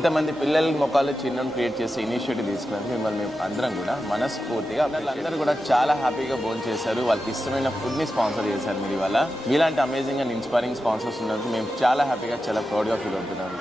ఇంతమంది పిల్లల మొక్కలు చిన్నను క్రియేట్ చేసే ఇనిషియేటివ్ తీసుకున్నందుకు మిమ్మల్ని మేము అందరం కూడా మనస్ఫూర్తిగా అందరూ కూడా చాలా హ్యాపీగా భోజనం చేశారు. వాళ్ళకి ఇష్టమైన ఫుడ్ని స్పాన్సర్ చేశారు. మీరు ఇవాళ మీలాంటి అమేజింగ్ అండ్ ఇన్స్పైరింగ్ స్పాన్సర్స్ ఉన్నందుకు మేము చాలా హ్యాపీగా చాలా ప్రౌడ్గా ఫీల్ అవుతున్నాము.